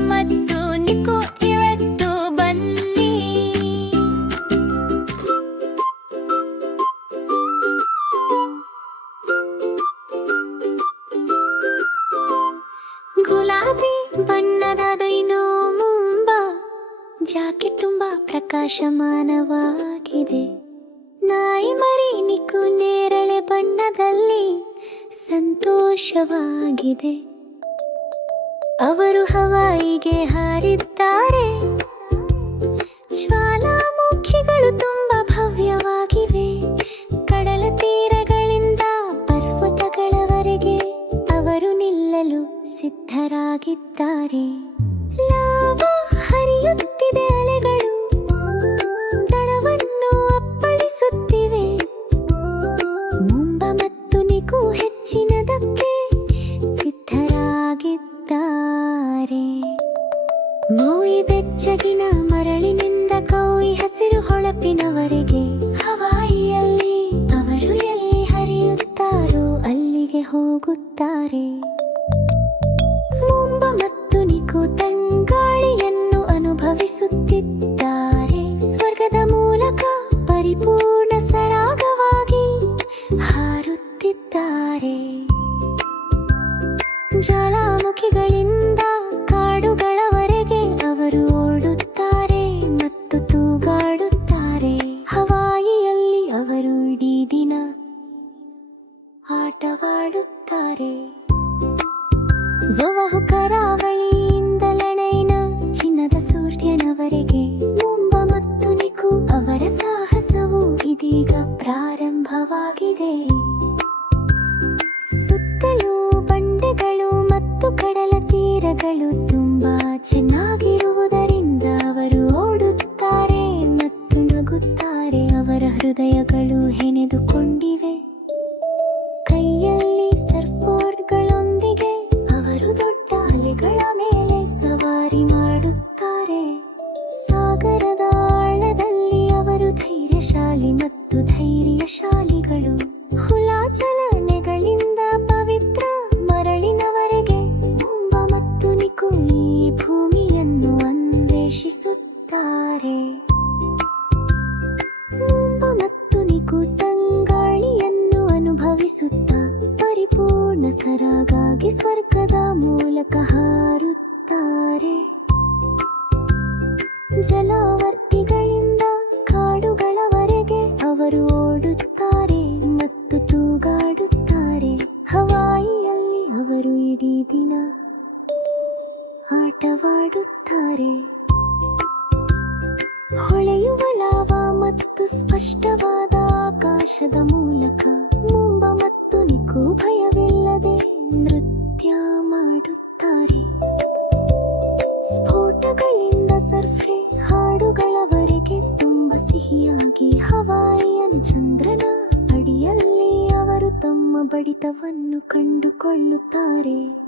ಮತ್ತು ಗುಲಾಬಿ ಬಣ್ಣದ ಜಾಕೆಟ್ ಪ್ರಕಾಶಮಾನವಾಗಿದೆ. ನಾಯಿ ಮರಿ ನಿಕ್ಕು ನೇರಳೆ ಬಣ್ಣದಲ್ಲಿ ಸಂತೋಷವಾಗಿದೆ. ಅವರು ಹವಾಯಿಗೆ ಹಾರಿದ್ದಾರೆ. ಜ್ವಾಲಾಮುಖಿಗಳು ತುಂಬಾ ಭವ್ಯವಾಗಿವೆ. ಕಡಲ ತೀರಗಳಿಂದ ಪರ್ವತಗಳವರೆಗೆ ಅವರು ನಿಲ್ಲಲು ಸಿದ್ಧರಾಗಿದ್ದಾರೆ. ಲಾವಾ ಹರಿಯುತ್ತಿದೆ ಅಲೆಗಳು. ದಡವನ್ನು ಅಪ್ಪಳಿಸುತ್ತಿವೆ. ಮುಂಬ ಮತ್ತು ನಿಕು ಹೆಚ್ಚಿನದಕ್ಕೆ ಮೋಯಿ ಬೆಚ್ಚಗಿನ ಮರಳಿನಿಂದ ಕೌಯಿ ಹಸಿರು ಹೊಳಪಿನವರೆಗೆ. ಹವಾಯಿಯಲ್ಲಿ ಅವರು ಎಲ್ಲಿ ಹರಿಯುತ್ತಾರೋ ಅಲ್ಲಿಗೆ ಹೋಗುತ್ತಾರೆ. ಮುಂಬ ಮತ್ತು ನಿಕು ತಂಗಾಳಿಯನ್ನು ಅನುಭವಿಸುತ್ತಿದ್ದಾರೆ. ಸ್ವರ್ಗದ ಮೂಲಕ ಪರಿಪೂರ್ಣ ಸರಾಗವಾಗಿ ಹಾರುತ್ತಿದ್ದಾರೆ. ಜ್ವಾಲಾಮುಖಿಗಳಿಂದ ಆಟವಾಡುತ್ತಾರೆ. ಯುವಹು ಕರಾವಳಿಯಿಂದಲಣೈನ ಚಿನ್ನದ ಸೂರ್ಯನವರೆಗೆ ಮುಂಬ ಮತ್ತು ನಿಕು ಅವರ ಸಾಹಸವು ಇದೀಗ ಪ್ರಾರಂಭವಾಗಿದೆ. ಸುತ್ತಲೂ ಬಂಡೆಗಳು ಮತ್ತು ಕಡಲ ತೀರಗಳು ತುಂಬಾ ಚೆನ್ನಾಗಿರುವುದರಿಂದ ಧೈರ್ಯಶಾಲಿ ಮತ್ತು ಧೈರ್ಯಶಾಲಿಗಳು ಹುಲಾಚಲನೆಗಳಿಂದ ಪವಿತ್ರ ಮರಳಿನವರೆಗೆ ಕುಂಭ ಮತ್ತು ನಿಕು ಈ ಭೂಮಿಯನ್ನು ಅನ್ವೇಷಿಸುತ್ತಾರೆ. ಕುಂಭ ಮತ್ತು ನಿಕು ತಂಗಾಳಿಯನ್ನು ಅನುಭವಿಸುತ್ತಾ ಪರಿಪೂರ್ಣ ಸರಾಗಾಗಿ ಸ್ವರ್ಗದ ಮೂಲಕ ಹಾರುತ್ತಾರೆ. ಜಲಾವರ್ತಿಗಳಿಂದ ದಿನ ಆಟವಾಡುತ್ತಾರೆ. ಹೊಳೆಯುವ ಲಾವ ಮತ್ತು ಸ್ಪಷ್ಟವಾದ ಆಕಾಶದ ಮೂಲಕ ಮುಂಬ ಮತ್ತು ನಿಕು ಭಯವಿಲ್ಲದೆ ನೃತ್ಯ ಮಾಡುತ್ತಾರೆ. ಸ್ಫೋಟಗಳಿಂದ ಸರ್ಫೆ ಹಾಡುಗಳವರೆಗೆ ತುಂಬ ಸಿಹಿಯಾಗಿ ಹವಾಯಿಯನ್ ಚಂದ್ರನ ಅಡಿಯಲ್ಲಿ ಅವರು ತಮ್ಮ ಬಡಿತವನ್ನು ಕಂಡುಕೊಳ್ಳುತ್ತಾರೆ.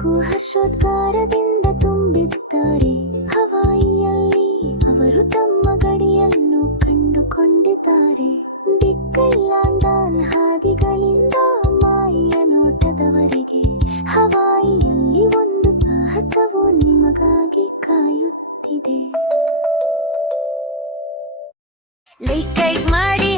ನಿಕು ಹರ್ಷೋದ್ಗಾರದಿಂದ ತುಂಬಿದ್ದಾರೆ. ಹವಾಯಿಯಲ್ಲಿ ಅವರು ತಮ್ಮ ಗಡಿಯನ್ನು ಕಂಡುಕೊಂಡಿದ್ದಾರೆ. ಬಿಕ್ಕಲ್ಲಾಂಗಾನ್ ಹಾದಿಗಳಿಂದ ಮಾಯಿಯ ನೋಟದವರೆಗೆ ಹವಾಯಿಯಲ್ಲಿ ಒಂದು ಸಾಹಸವು ನಿಮಗಾಗಿ ಕಾಯುತ್ತಿದೆ. ಲೈಕ್ ಮಾಡಿ